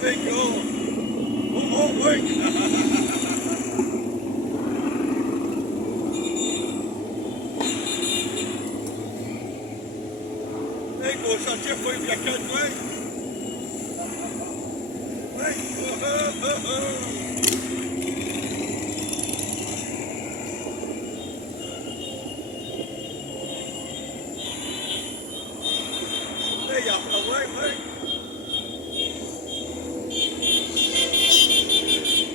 they go. Oh, wait. Hey, go, ça tient pas, il y a qu'un train. Hey, yeah, wait.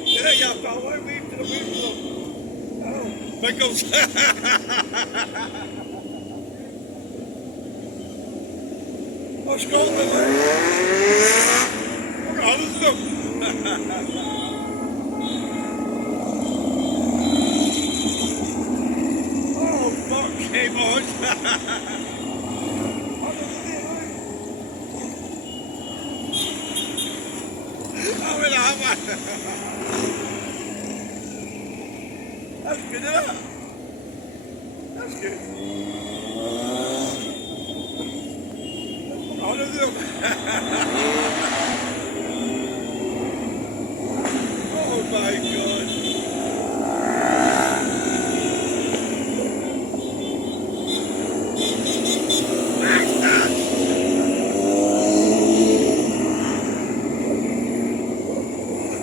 Yeah, wait, weave to the window. Oh, there goes. What's going on? Oh, fuck, hey, boys. That's good, isn't it? That's good. All of them. Oh my God.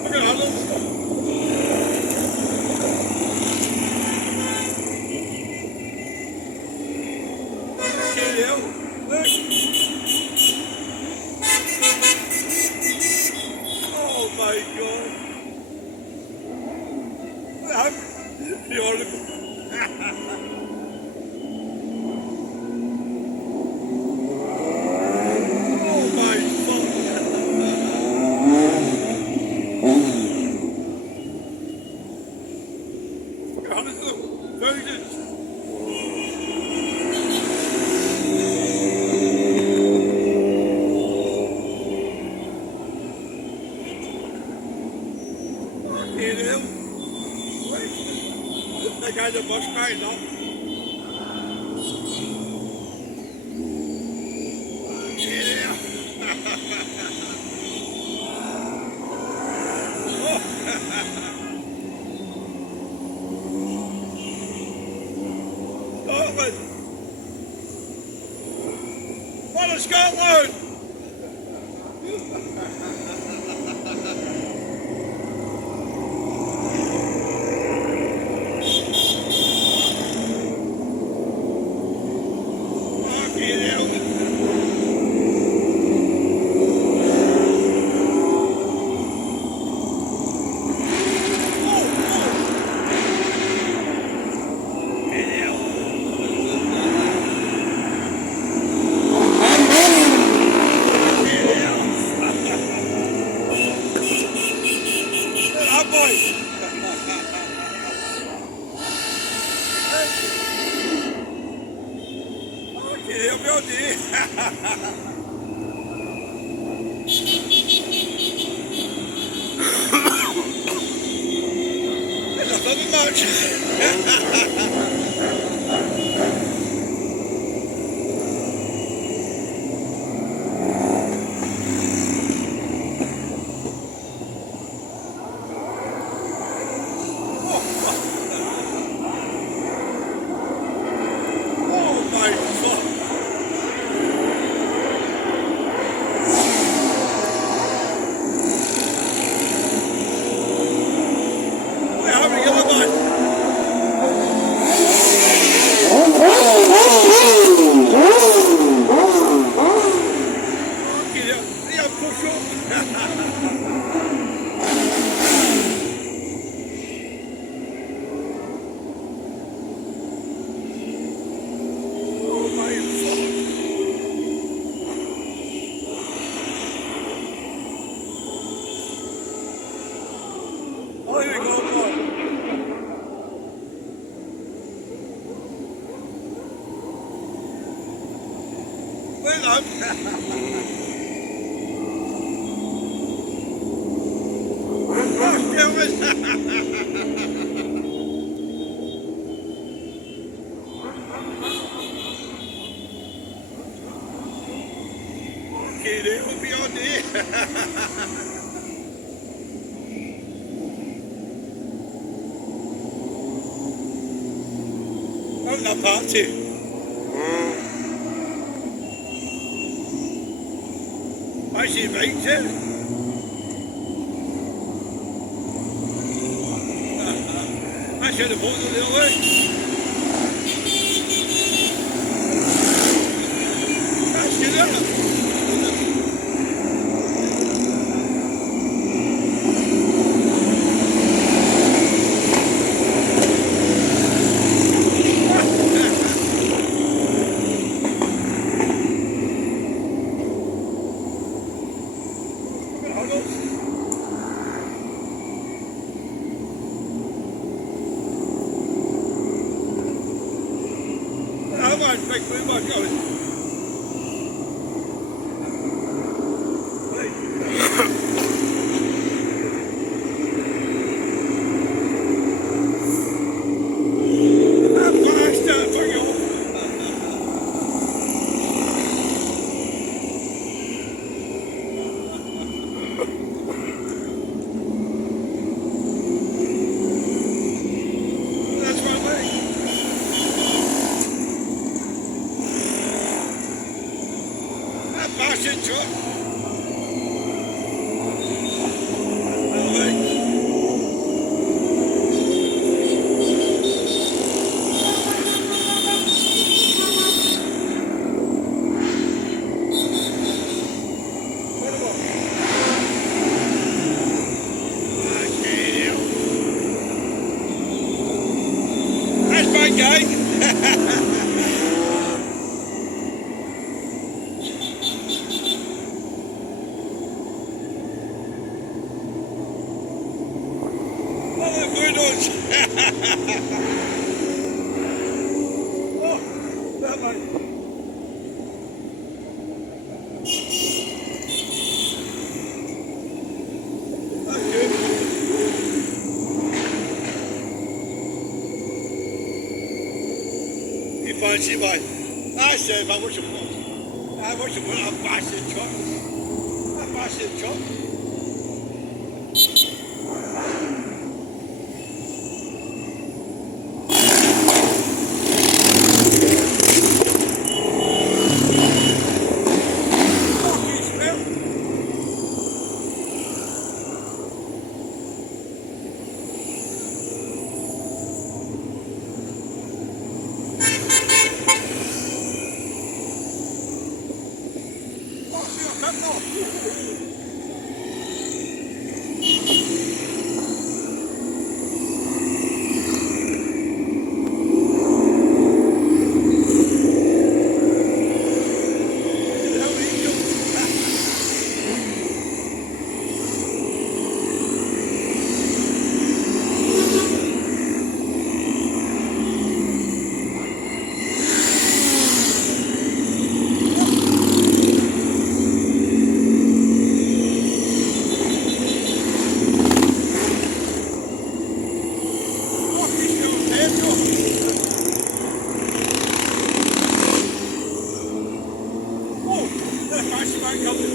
Look at all of them. Oh my God. The article. Oh my God. How does it look? Very good. That guy's a bus guy, no? Yeah. Scotland! What is Scotland? Okay, they will be on there. having a party. I see right there. I should have voted the other way. That's good, isn't it? Come on, quick, where am I going? I'm bastard for you. That's my way. That bastard truck. That way. What about? That's my guy. Oh, the bulldogs. Oh, that way. That's good. You fancy mine? I said I wish it was. I wish it was a bastard truck. A bastard truck. Fucking smell. Oh, see, I can't know. How are you? Fucking smell petrol. Oh, that bastard man coming.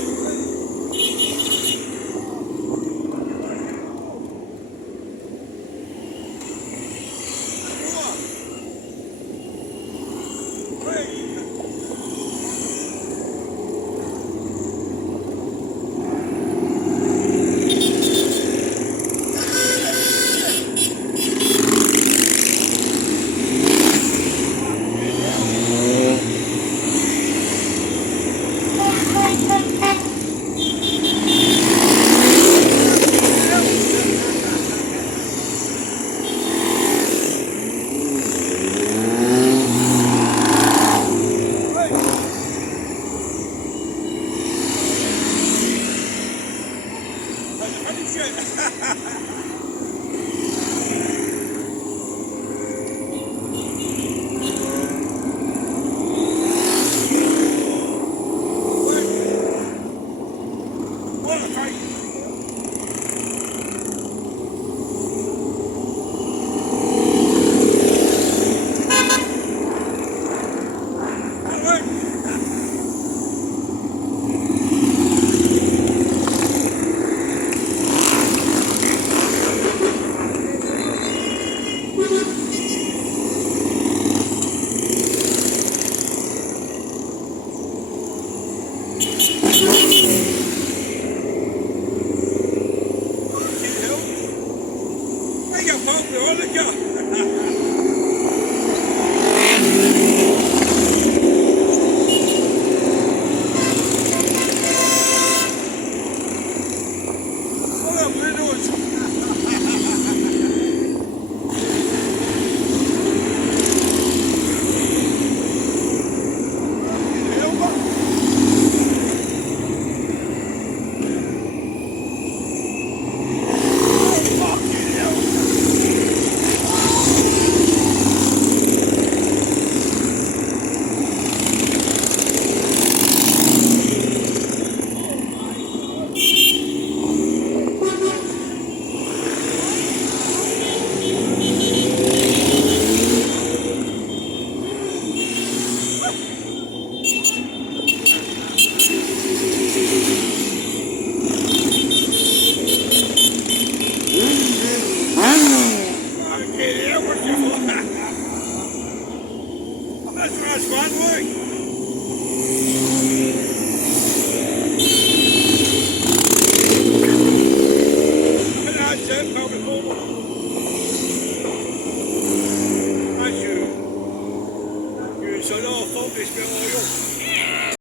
用。